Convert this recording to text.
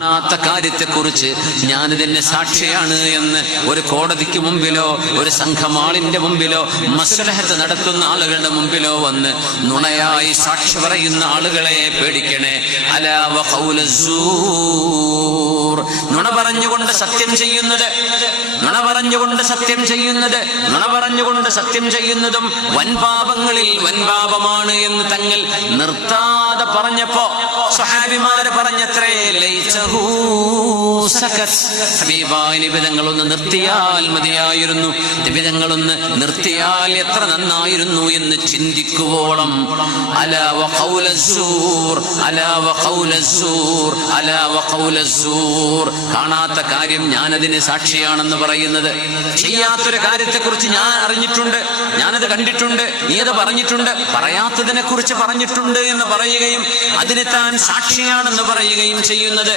കാണാത്ത കാര്യത്തെക്കുറിച്ച് ഞാനിതിന് സാക്ഷിയാണ് എന്ന് ഒരു കോടതിക്ക് മുമ്പിലോ ഒരു സംഘമാളിന്റെ മുമ്പിലോ മസ്ലഹത്ത് നടത്തുന്ന ആളുകളുടെ മുമ്പിലോ വന്ന് നുണയായി സാക്ഷി പറയുന്ന ആളുകളെ പേടിക്കണേ. അലാ വഖൗലസ്സൂർ, നുണ പറഞ്ഞുകൊണ്ട് സത്യം ചെയ്യുന്നത്, നുണ പറഞ്ഞുകൊണ്ട് സത്യം ചെയ്യുന്നത്, നുണ പറഞ്ഞുകൊണ്ട് സത്യം ചെയ്യുന്നതും വൻപാപങ്ങളിൽ വൻപാപമാണ് എന്ന് തങ്ങൾ നിർത്താതെ പറഞ്ഞപ്പോ സ്വഹാബിമാര് പറഞ്ഞത്രേ, ലൈസഹു സകത്, ഹബീബായ നിബിതങ്ങളൊന്ന് നിർത്തിയാൽ മതിയായിരുന്നു, നിബിതങ്ങളൊന്ന് നിർത്തിയാൽ എത്ര നന്നായിരുന്നു എന്ന് ചിന്തിക്കുവോളം. അലാ വഖൗലസ്സൂർ, അലാ വഖൗലസ്സൂർ, അലാ വഖൗലസ്സൂർ. കാണാത്ത കാര്യം ഞാനതിന് സാക്ഷിയാണെന്ന് പറയുന്നത്, ചെയ്യാത്തൊരു കാര്യത്തെക്കുറിച്ച് ഞാൻ അറിഞ്ഞിട്ടുണ്ട്, ഞാനത് കണ്ടിട്ടുണ്ട്, നീ അത് പറഞ്ഞിട്ടുണ്ട്, പറയാത്തതിനെ കുറിച്ച് പറഞ്ഞിട്ടുണ്ട് എന്ന് പറയുകയും അതിന് താൻ സാക്ഷിയാണെന്ന് പറയുകയും ചെയ്യുന്നത്